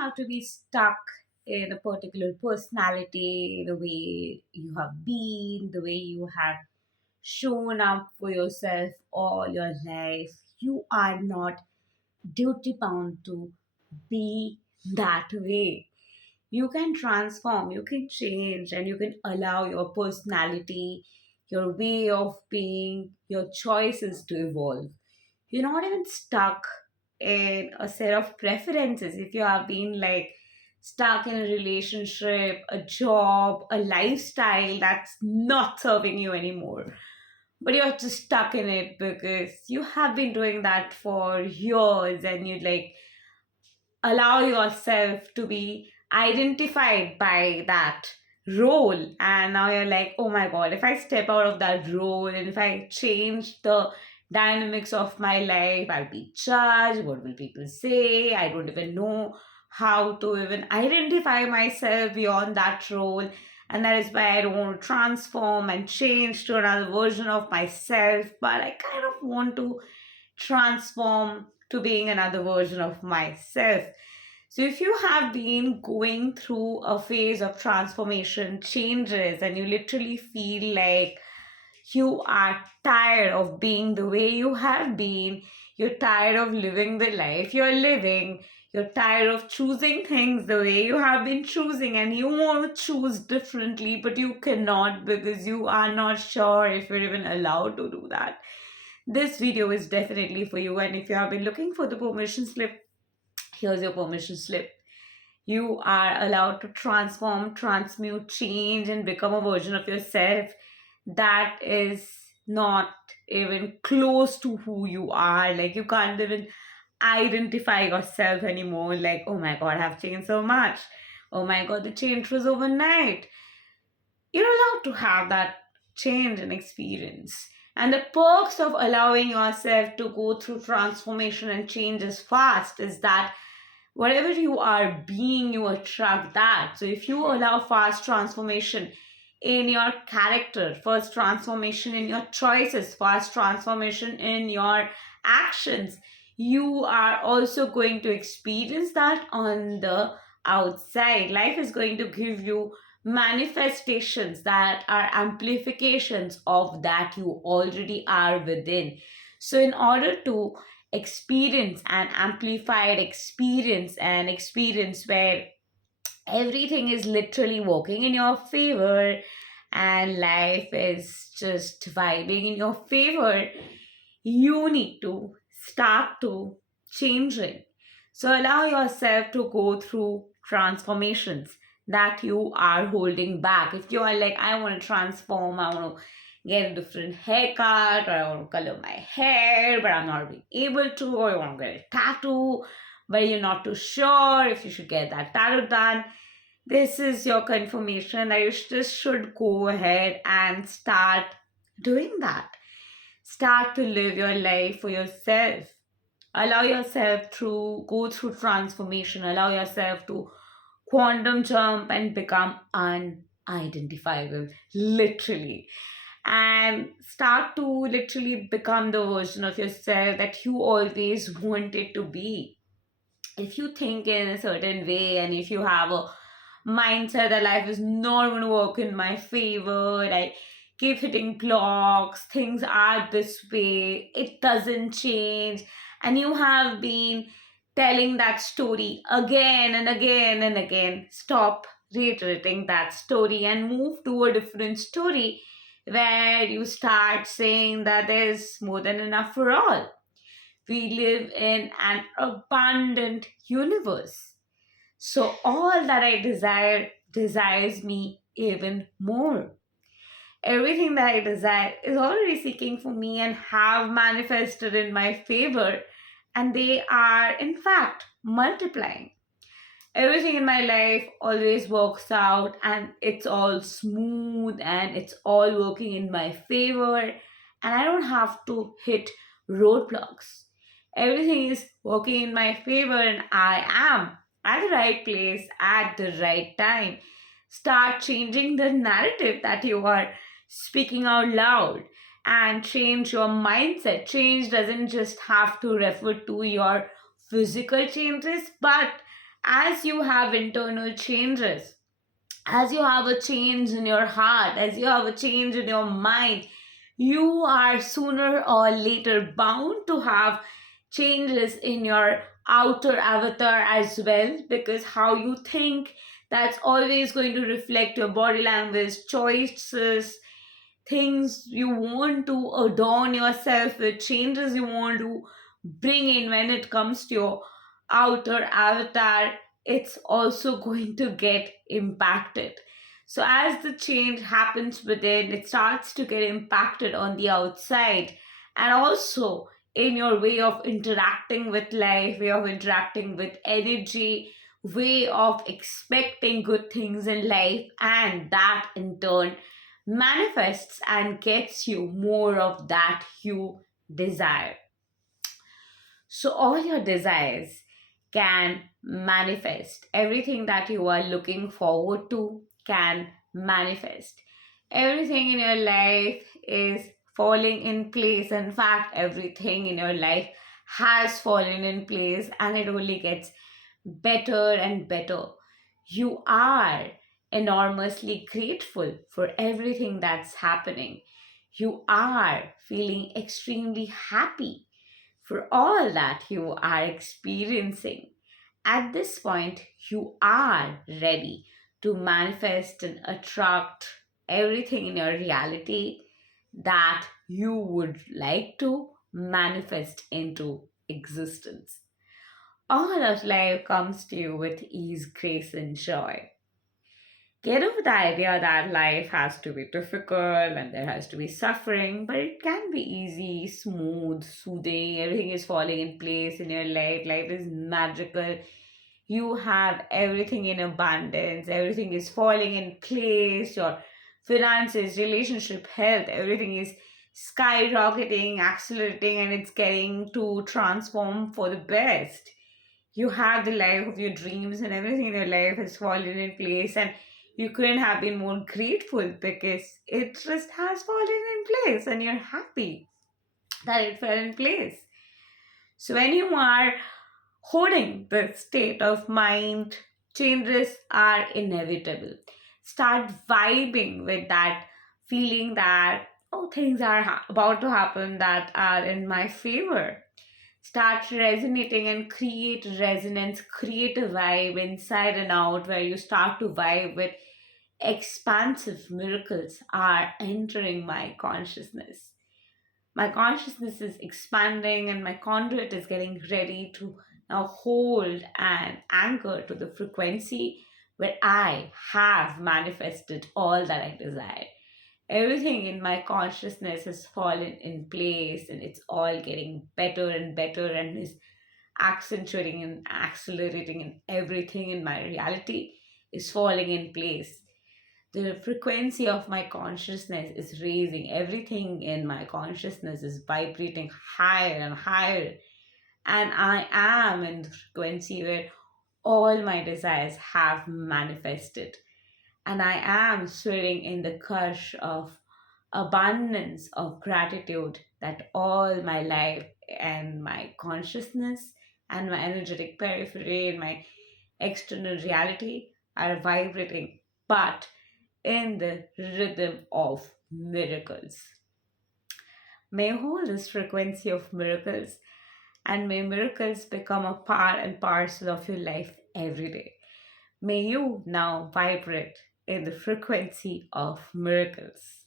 have to be stuck in a particular personality, the way you have been, the way you have shown up for yourself all your life. You are not duty bound to be that way. You can transform, you can change, and you can allow your personality, your way of being, your choices to evolve. You're not even stuck in a set of preferences. If you have been like stuck in a relationship, a job, a lifestyle that's not serving you anymore, but you're just stuck in it because you have been doing that for years and you like allow yourself to be identified by that role, and now you're like, oh my god, if I step out of that role and if I change the dynamics of my life, I'll be judged. What will people say? I don't even know how to even identify myself beyond that role, and that is why I don't want to transform and change to another version of myself, but I kind of want to transform to being another version of myself. So, if you have been going through a phase of transformation, changes, and you literally feel like you are tired of being the way you have been, you're tired of living the life you're living, you're tired of choosing things the way you have been choosing, and you want to choose differently, but you cannot because you are not sure if you're even allowed to do that. This video is definitely for you, and if you have been looking for the permission slip, here's your permission slip. You are allowed to transform, transmute, change, and become a version of yourself that is not even close to who you are. Like, you can't even identify yourself anymore. Like, oh my god, I've changed so much. Oh my god, the change was overnight. You're allowed to have that change and experience. And the perks of allowing yourself to go through transformation and change as fast is that whatever you are being, you attract that. So if you allow fast transformation in your character, fast transformation in your choices, fast transformation in your actions, you are also going to experience that on the outside. Life is going to give you manifestations that are amplifications of that you already are within. So in order to experience an amplified experience, an experience where everything is literally working in your favor and life is just vibing in your favor, you need to start to changing. So allow yourself to go through transformations that you are holding back. If you are like, I want to transform, I want to get a different haircut, or I want to color my hair, but I'm not being able to, or I want to get a tattoo, but you're not too sure if you should get that tattoo done, this is your confirmation that you just should go ahead and start doing that. Start to live your life for yourself. Allow yourself to go through transformation. Allow yourself to quantum jump and become unidentifiable, literally. And start to literally become the version of yourself that you always wanted to be. If you think in a certain way and if you have a mindset that life is not going to work in my favor, I keep hitting blocks, things are this way, it doesn't change, and you have been telling that story again and again and again, stop reiterating that story and move to a different story where you start saying that there's more than enough for all. We live in an abundant universe. So all that I desire desires me even more. Everything that I desire is already seeking for me and have manifested in my favor, and they are in fact multiplying. Everything in my life always works out and it's all smooth and it's all working in my favor, and I don't have to hit roadblocks. Everything is working in my favor and I am at the right place at the right time. Start changing the narrative that you are speaking out loud and change your mindset. Change doesn't just have to refer to your physical changes, but As you have internal changes, as you have a change in your heart, as you have a change in your mind, you are sooner or later bound to have changes in your outer avatar as well, because how you think, that's always going to reflect your body language, choices, things you want to adorn yourself with, changes you want to bring in when it comes to your outer avatar, it's also going to get impacted. So, as the change happens within, it starts to get impacted on the outside, and also in your way of interacting with life, way of interacting with energy, way of expecting good things in life, and that in turn manifests and gets you more of that you desire. So, all your desires can manifest. Everything that you are looking forward to can manifest. Everything in your life is falling in place. In fact, everything in your life has fallen in place, and it only gets better and better. You are enormously grateful for everything that's happening. You are feeling extremely happy for all that you are experiencing. At this point, you are ready to manifest and attract everything in your reality that you would like to manifest into existence. All of life comes to you with ease, grace, and joy. Get over the idea that life has to be difficult and there has to be suffering, but it can be easy, smooth, soothing. Everything is falling in place in your life. Life is magical. You have everything in abundance, everything is falling in place. Your finances, relationship, health, everything is skyrocketing, accelerating, and it's getting to transform for the best. You have the life of your dreams, and everything in your life has fallen in place, and you couldn't have been more grateful because it just has fallen in place and you're happy that it fell in place. So when you are holding the state of mind, changes are inevitable. Start vibing with that feeling that, oh, things are about to happen that are in my favor. Start resonating and create resonance, create a vibe inside and out where you start to vibe with expansive miracles are entering my consciousness. My consciousness is expanding and my conduit is getting ready to now hold and anchor to the frequency where I have manifested all that I desire. Everything in my consciousness has fallen in place and it's all getting better and better and is accentuating and accelerating, and everything in my reality is falling in place. The frequency of my consciousness is raising. Everything in my consciousness is vibrating higher and higher. And I am in the frequency where all my desires have manifested. And I am swimming in the gush of abundance of gratitude that all my life and my consciousness and my energetic periphery and my external reality are vibrating, but in the rhythm of miracles. May hold this frequency of miracles, and may miracles become a part and parcel of your life every day. May you now vibrate in the frequency of miracles.